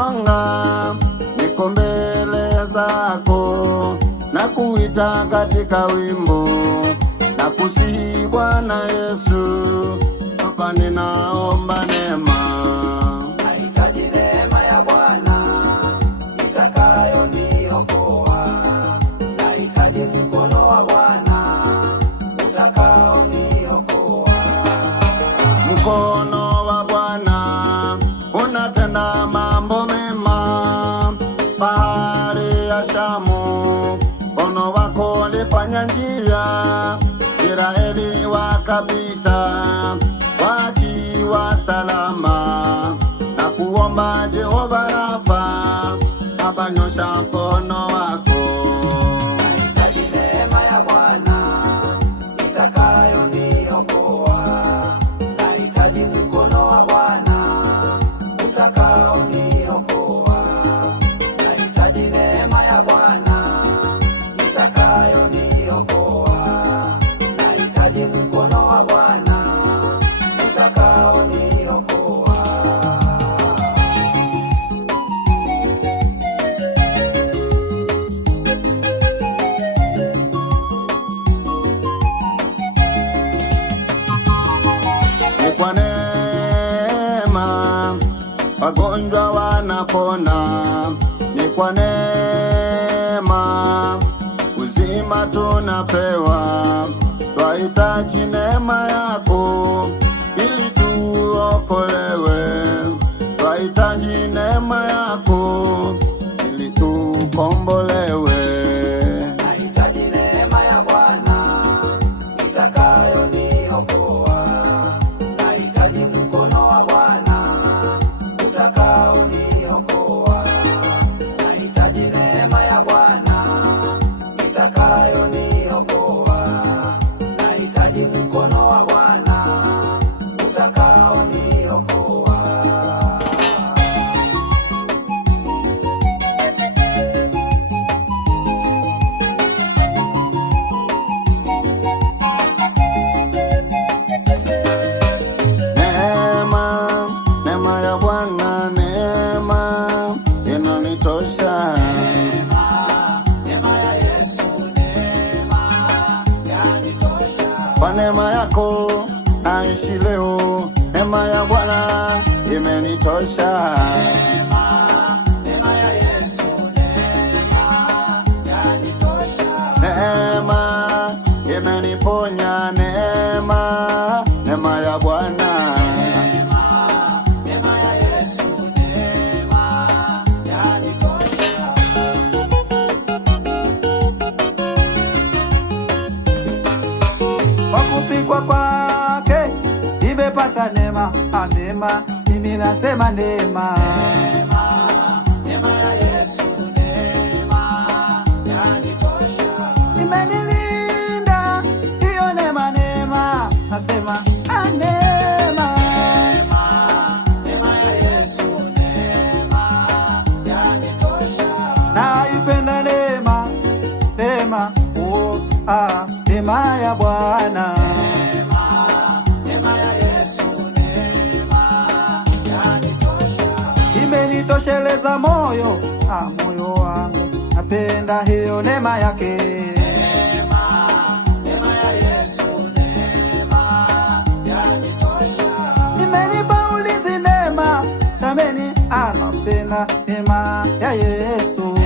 kusonga, niko mbele zako na kuita katika wimbo, na kusihi Bwana Yesu, Baba ninaomba neema. Nahitaji neema ya Bwana itakayoniokoa, nahitaji mkono wa Bwana utakaoniokoa. Mkono wa Bwana unatenda mambo mema, bahari ya Shamu mkono wako ulifanya njia, Israeli wakapita wakiwa salama, na kuomba Jehova Rafa, Baba nyosha mkono wako. Nahitaji neema ya Bwana itakayoniokoa, nahitaji mkono wa Bwana utakaoniokoa. Nahitaji neema ya Bwana itakayoniokoa, nahitaji mkono wa Bwana utakaoniokoa. Ni kwa neema wagonjwa wanapona, ni kwa neema uzima tunapewa. Twahitaji neema yako ili tuokolewe, twahitaji neema yako ili tukombolewe. Nahitaji neema ya Bwana itakayoniokoa, nahitaji mkono wa Bwana utakaoniokoa. Nahitaji neema ya Bwana itakayoniokoa, nahitaji mkono wa Bwana utakaoniokoa. Neema ya Bwana, neema inanitosha. Neema ya Yesu, neema yanitosha. Kwa neema yako naishi leo, neema ya Bwana imenitosha. Neema ya Yesu, neema yanitosha. Neema imeniponya, neema ya Bwana. Neema ya Yesu, neema yanitosha. Kwa kupigwa kwake nimepata neema, neema, mimi nasema neema. Neema ya Yesu, neema yanitosha. Imenilinda hiyo neema, neema, nasema neema. Neema ya Yesu, neema yanitosha. Naipenda neema, neema, neema ya Bwana. Neema ya Yesu, neema yanitosha. Imenitosheleza moyo, moyo wangu, napenda hiyo neema yake. Neema ya Yesu, neema yanitosha. Imenipa ulinzi neema, tameni anapenda neema ya Yesu.